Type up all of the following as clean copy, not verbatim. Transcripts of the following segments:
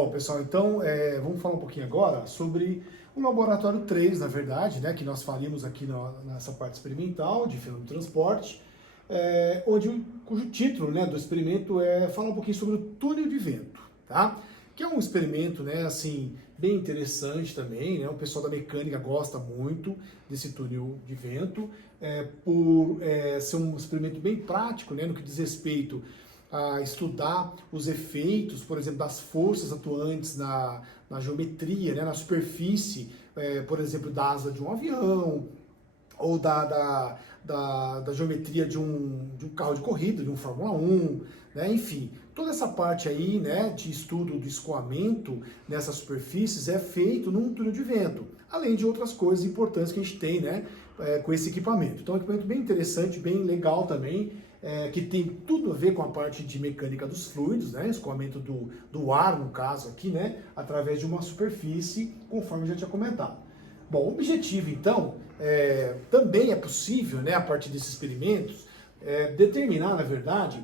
Bom, pessoal, então vamos falar um pouquinho agora sobre o laboratório 3, na verdade, né, que nós faríamos aqui nessa parte experimental de fenômeno de transporte, cujo título, né, do experimento é falar um pouquinho sobre o túnel de vento, tá? Que é um experimento, né, assim, bem interessante também, né? O pessoal da mecânica gosta muito desse túnel de vento, por ser um experimento bem prático, né, no que diz respeito a estudar os efeitos, por exemplo, das forças atuantes na geometria, né, na superfície, por exemplo, da asa de um avião, ou da geometria de um carro de corrida, de um Fórmula 1, né, enfim. Toda essa parte aí, né, de estudo do escoamento nessas superfícies é feito num túnel de vento, além de outras coisas importantes que a gente tem, né, com esse equipamento. Então é um equipamento bem interessante, bem legal também, que tem tudo a ver com a parte de mecânica dos fluidos, né, escoamento do ar, no caso aqui, né, através de uma superfície, conforme eu já tinha comentado. Bom, o objetivo, então, também é possível, né, a partir desses experimentos, determinar, na verdade,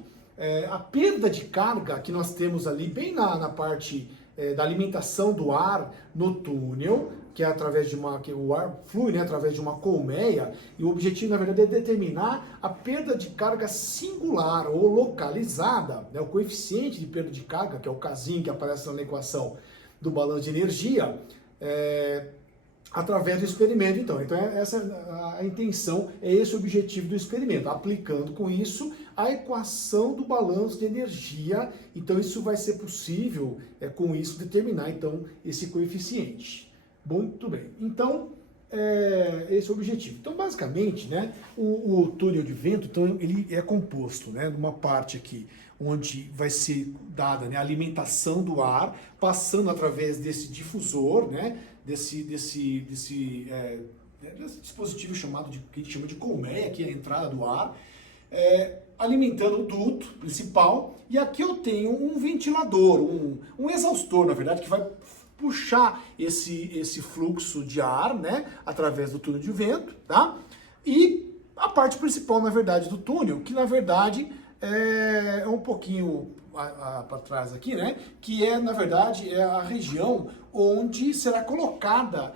a perda de carga que nós temos ali bem na parte da alimentação do ar no túnel, que é através de que o ar flui, né, através de uma colmeia, e o objetivo, na verdade, é determinar a perda de carga singular ou localizada, né, o coeficiente de perda de carga, que é o Kzinho que aparece na equação do balanço de energia, através do experimento, então. Então, essa é a intenção, é esse o objetivo do experimento, aplicando com isso a equação do balanço de energia. Então, isso vai ser possível, com isso, determinar, então, esse coeficiente. Muito bem. Então, esse é o objetivo. Então, basicamente, né, o túnel de vento, então, ele é composto, né, numa parte aqui, onde vai ser dada, né, a alimentação do ar, passando através desse difusor, né, desse dispositivo que a gente chama de colmeia, que é a entrada do ar, alimentando o duto principal, e aqui eu tenho um ventilador, um exaustor, na verdade, que vai puxar esse fluxo de ar, né, através do túnel de vento, tá? E a parte principal, na verdade, do túnel, que na verdade é um pouquinho para trás aqui, né, que na verdade, a região onde será colocada,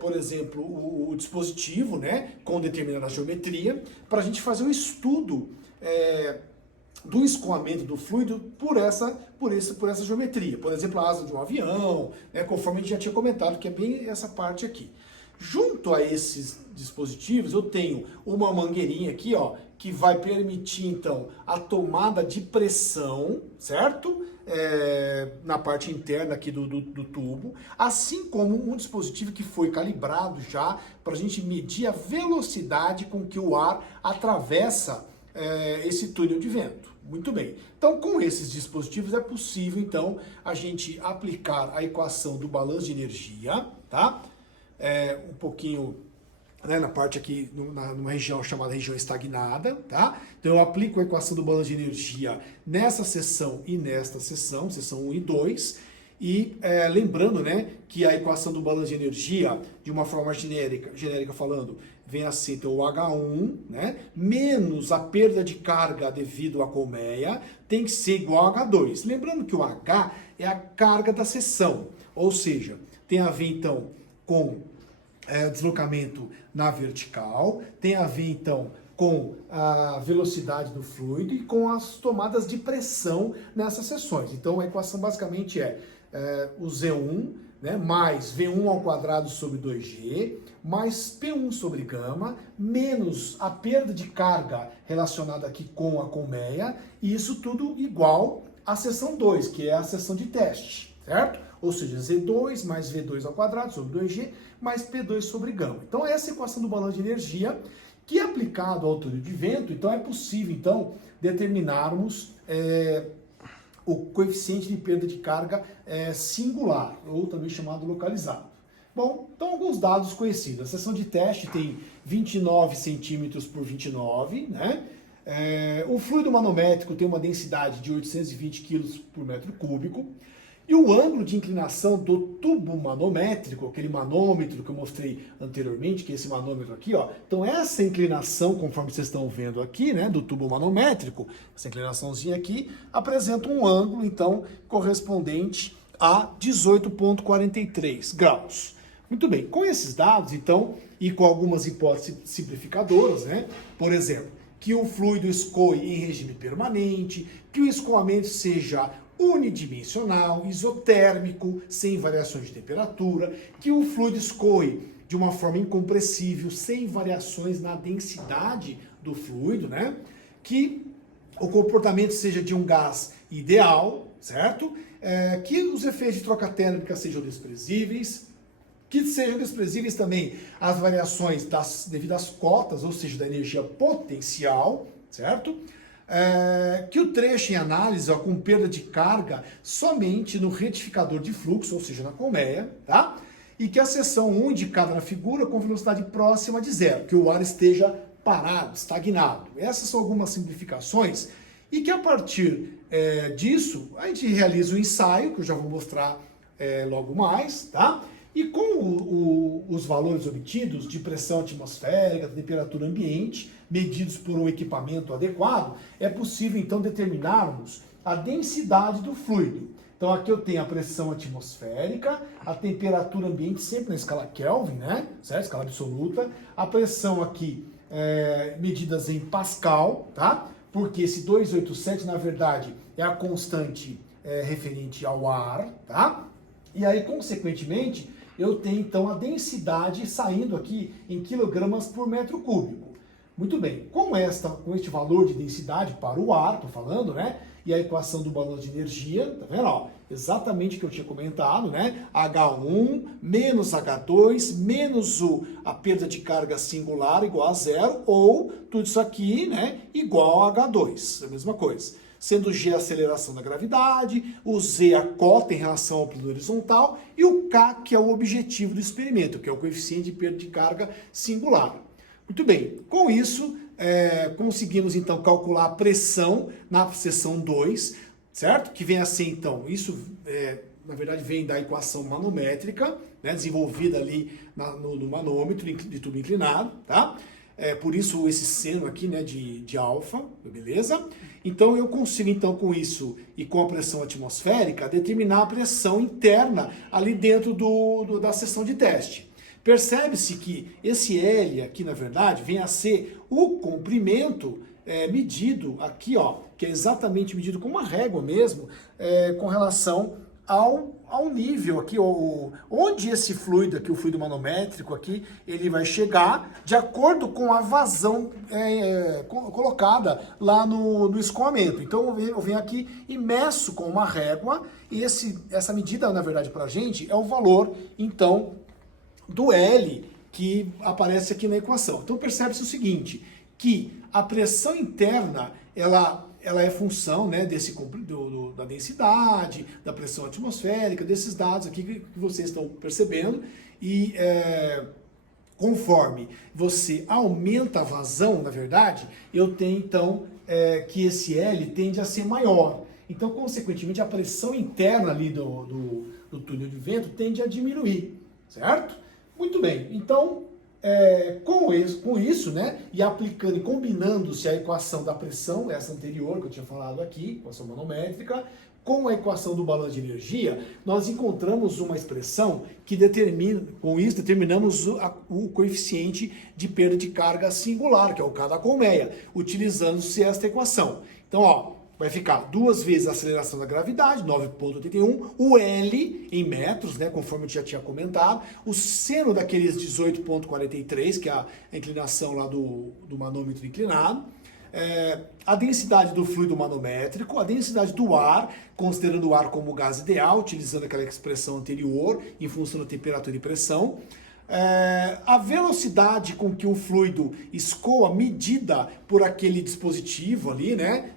por exemplo, o dispositivo, né, com determinada geometria, para a gente fazer um estudo do escoamento do fluido por essa geometria. Por exemplo, a asa de um avião, né, conforme a gente já tinha comentado, que é bem essa parte aqui. Junto a esses dispositivos, eu tenho uma mangueirinha aqui, ó, que vai permitir, então, a tomada de pressão, certo? Na parte interna aqui do tubo, assim como um dispositivo que foi calibrado já para a gente medir a velocidade com que o ar atravessa esse túnel de vento. Muito bem. Então, com esses dispositivos é possível, então, a gente aplicar a equação do balanço de energia, tá? Um pouquinho, né, na parte aqui, numa região chamada região estagnada, tá? Então, eu aplico a equação do balanço de energia nessa seção e nesta seção, seção 1 e 2, e lembrando, né, que a equação do balanço de energia, de uma forma genérica falando, vem a ser então, o H1, né, menos a perda de carga devido à colmeia, tem que ser igual a H2. Lembrando que o H é a carga da seção, ou seja, tem a ver então com deslocamento na vertical, tem a ver então com a velocidade do fluido e com as tomadas de pressão nessas seções. Então a equação basicamente o Z1, né, mais V1 ao quadrado sobre 2G, mais P1 sobre gama, menos a perda de carga relacionada aqui com a colmeia, e isso tudo igual à seção 2, que é a seção de teste, certo? Ou seja, Z2 mais V2 ao quadrado sobre 2G, mais P2 sobre gama. Então essa é a equação do balanço de energia, que é aplicado ao túnel de vento, então é possível, então, determinarmos o coeficiente de perda de carga singular, ou também chamado localizado. Bom, então alguns dados conhecidos. A seção de teste tem 29 centímetros por 29, né? O fluido manométrico tem uma densidade de 820 kg por metro cúbico. E o ângulo de inclinação do tubo manométrico, aquele manômetro que eu mostrei anteriormente, que é esse manômetro aqui, ó. Então essa inclinação, conforme vocês estão vendo aqui, né, do tubo manométrico, essa inclinaçãozinha aqui, apresenta um ângulo, então, correspondente a 18,43 graus. Muito bem, com esses dados, então, e com algumas hipóteses simplificadoras, né? Por exemplo, que o fluido escoe em regime permanente, que o escoamento seja unidimensional, isotérmico, sem variações de temperatura, que o fluido escoe de uma forma incompressível, sem variações na densidade do fluido, né? Que o comportamento seja de um gás ideal, certo? Que os efeitos de troca térmica sejam desprezíveis, que sejam desprezíveis também as variações devido às cotas, ou seja, da energia potencial, certo? Que o trecho em análise com perda de carga somente no retificador de fluxo, ou seja, na colmeia, tá? E que a seção 1 indicada na figura com velocidade próxima de zero, que o ar esteja parado, estagnado. Essas são algumas simplificações e que a partir disso a gente realiza o ensaio, que eu já vou mostrar logo mais, tá? E com os valores obtidos de pressão atmosférica, temperatura ambiente, medidos por um equipamento adequado, é possível então determinarmos a densidade do fluido. Então aqui eu tenho a pressão atmosférica, a temperatura ambiente sempre na escala Kelvin, né? Certo? Escala absoluta. A pressão aqui medidas em Pascal, tá? Porque esse 287 na verdade é a constante referente ao ar, tá? E aí consequentemente eu tenho então a densidade saindo aqui em quilogramas por metro cúbico. Muito bem, com este valor de densidade para o ar, estou falando, né? E a equação do balanço de energia, tá vendo? Ó, exatamente o que eu tinha comentado, né? H1 menos H2 menos a perda de carga singular igual a zero, ou tudo isso aqui, né? Igual a H2, é a mesma coisa. Sendo G a aceleração da gravidade, o Z a cota em relação ao amplitude horizontal e o K, que é o objetivo do experimento, que é o coeficiente de perda de carga singular. Muito bem, com isso conseguimos então calcular a pressão na seção 2, certo? Que vem a ser então, isso na verdade vem da equação manométrica, né, desenvolvida ali no manômetro de tubo inclinado, tá? Por isso esse seno aqui, né, de alfa, beleza? Então eu consigo então com isso e com a pressão atmosférica determinar a pressão interna ali dentro da seção de teste. Percebe-se que esse L aqui, na verdade, vem a ser o comprimento medido aqui, ó, que é exatamente medido com uma régua mesmo, com relação ao nível aqui, onde esse fluido aqui, o fluido manométrico aqui, ele vai chegar de acordo com a vazão colocada lá no escoamento. Então eu venho aqui e meço com uma régua e essa medida, na verdade, para a gente é o valor, então, do L que aparece aqui na equação. Então percebe-se o seguinte, que a pressão interna, ela é função, né, da densidade, da pressão atmosférica, desses dados aqui que vocês estão percebendo, e conforme você aumenta a vazão, na verdade, eu tenho então que esse L tende a ser maior. Então, consequentemente, a pressão interna ali do túnel de vento tende a diminuir, certo? Muito bem, então, com isso, né, e aplicando e combinando-se a equação da pressão, essa anterior que eu tinha falado aqui, equação manométrica, com a equação do balanço de energia, nós encontramos uma expressão que com isso determinamos o coeficiente de perda de carga singular, que é o K da colmeia, utilizando-se esta equação. Então, ó, vai ficar 2 vezes a aceleração da gravidade, 9,81, o L em metros, né, conforme eu já tinha comentado, o seno daqueles 18,43, que é a inclinação lá do manômetro inclinado, a densidade do fluido manométrico, a densidade do ar, considerando o ar como gás ideal, utilizando aquela expressão anterior, em função da temperatura e pressão, a velocidade com que o fluido escoa medida por aquele dispositivo ali, né,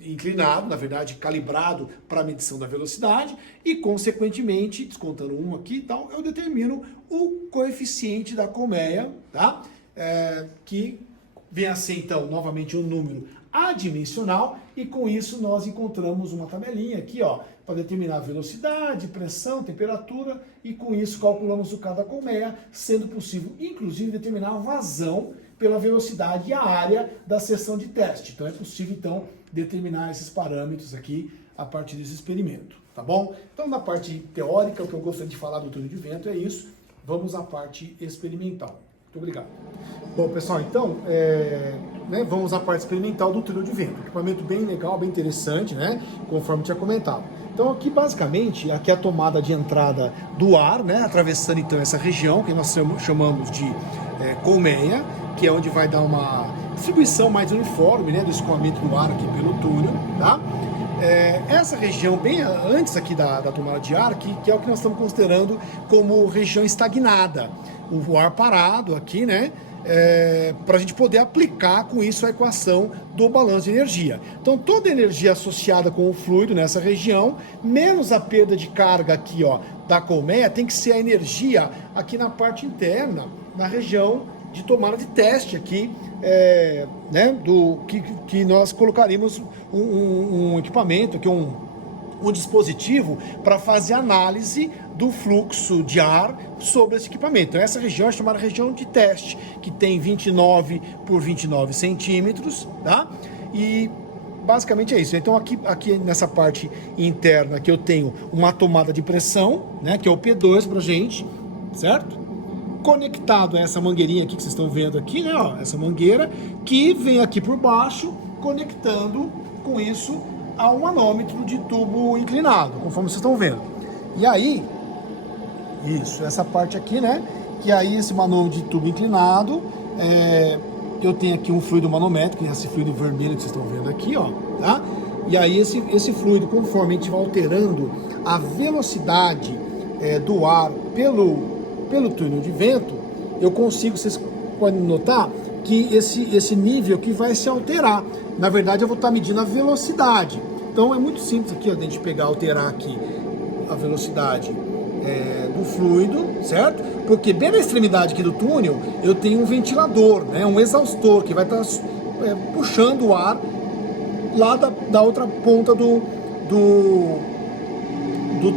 inclinado, na verdade calibrado para a medição da velocidade e consequentemente, descontando um aqui e tal, eu determino o coeficiente da colmeia, tá? Que vem a ser então novamente um número adimensional e com isso nós encontramos uma tabelinha aqui, ó, para determinar a velocidade, pressão, temperatura e com isso calculamos o K da colmeia, sendo possível inclusive determinar a vazão pela velocidade e a área da seção de teste. Então é possível então determinar esses parâmetros aqui a partir desse experimento. tá bom? Então, na parte teórica, o que eu gostaria de falar do túnel de vento é isso. Vamos à parte experimental. Muito obrigado. Bom, pessoal, então, vamos à parte experimental do túnel de vento. Equipamento bem legal, bem interessante, né? Conforme tinha comentado. Então, aqui, basicamente, aqui é a tomada de entrada do ar, né? Atravessando, então, essa região que nós chamamos de colmeia, que é onde vai dar uma distribuição mais uniforme, né? Do escoamento do ar aqui pelo túnel, tá? Essa região, bem antes aqui da tomada de ar, que é o que nós estamos considerando como região estagnada, o ar parado aqui, né? Para a gente poder aplicar com isso a equação do balanço de energia. Então, toda a energia associada com o fluido nessa região, menos a perda de carga aqui, ó, da colmeia, tem que ser a energia aqui na parte interna, na região de tomada de teste aqui, né, que nós colocaríamos um equipamento, aqui um dispositivo para fazer análise do fluxo de ar sobre esse equipamento. Então, essa região é chamada região de teste, que tem 29 por 29 centímetros, tá? E basicamente é isso. Então, aqui nessa parte interna, aqui eu tenho uma tomada de pressão, né, que é o P2 pra gente, certo? Conectado a essa mangueirinha aqui que vocês estão vendo aqui, né, ó, essa mangueira, que vem aqui por baixo, conectando com isso a um manômetro de tubo inclinado, conforme vocês estão vendo. E aí, isso, essa parte aqui, né, que aí esse manômetro de tubo inclinado, eu tenho aqui um fluido manométrico, esse fluido vermelho que vocês estão vendo aqui, ó, tá? E aí esse fluido, conforme a gente vai alterando a velocidade do ar pelo túnel de vento, eu consigo, vocês podem notar que esse nível aqui vai se alterar. Na verdade, eu vou estar medindo a velocidade. Então é muito simples aqui, ó, de a gente pegar, alterar aqui a velocidade do fluido, certo? Porque bem na extremidade aqui do túnel, eu tenho um ventilador, né, um exaustor, que vai estar puxando o ar lá da outra ponta do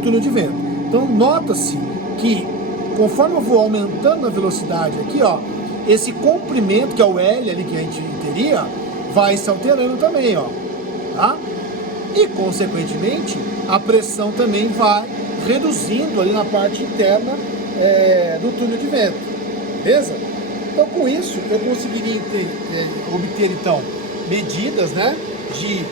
túnel de vento. Então nota-se que conforme eu vou aumentando a velocidade aqui, ó, esse comprimento, que é o L ali que a gente teria, vai se alterando também, ó, tá? E, consequentemente, a pressão também vai reduzindo ali na parte interna do túnel de vento, beleza? Então, com isso, eu conseguiria obter, então, medidas, né, de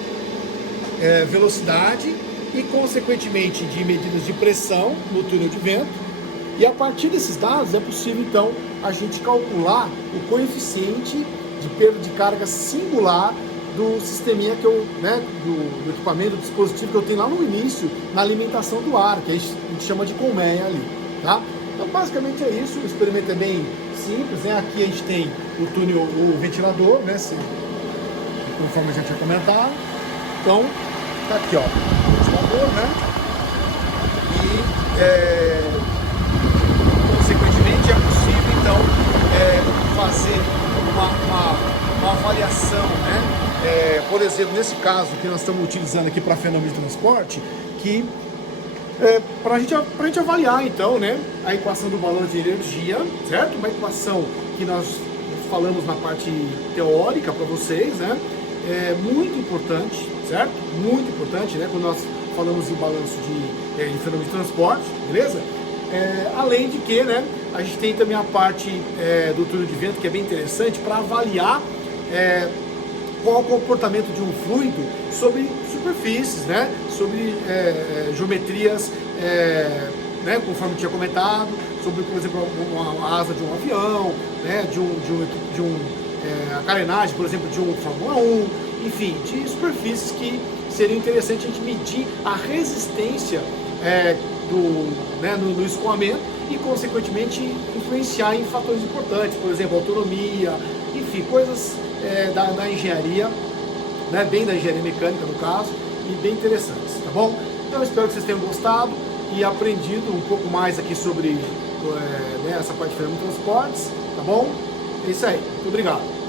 velocidade e, consequentemente, de medidas de pressão no túnel de vento. E a partir desses dados é possível, então, a gente calcular o coeficiente de perda de carga singular do sisteminha que eu, né, do equipamento, do dispositivo que eu tenho lá no início, na alimentação do ar, que a gente chama de colmeia ali, tá? Então, basicamente é isso. O experimento é bem simples, né? Aqui a gente tem o túnel, o ventilador, né, conforme a gente tinha comentado. Então, tá aqui, ó, o ventilador, né? E, consequentemente, é possível, então, fazer uma avaliação, né? Por exemplo, nesse caso que nós estamos utilizando aqui para fenômeno de transporte, que para a gente avaliar, então, né, a equação do balanço de energia, certo? Uma equação que nós falamos na parte teórica para vocês, né? É muito importante, certo? Muito importante, né? Quando nós falamos em balanço de fenômeno de transporte, beleza? Além de que, né, a gente tem também a parte do túnel de vento, que é bem interessante, para avaliar qual é o comportamento de um fluido sobre superfícies, né, sobre geometrias, né, conforme tinha comentado, sobre, por exemplo, uma asa de um avião, né, a carenagem, por exemplo, de um Fórmula 1, enfim, de superfícies que seria interessante a gente medir a resistência no escoamento e, consequentemente, influenciar em fatores importantes, por exemplo, autonomia, enfim, coisas da engenharia, né, bem da engenharia mecânica no caso, e bem interessantes, tá bom? Então, eu espero que vocês tenham gostado e aprendido um pouco mais aqui sobre essa parte de transportes, tá bom? É isso aí, muito obrigado.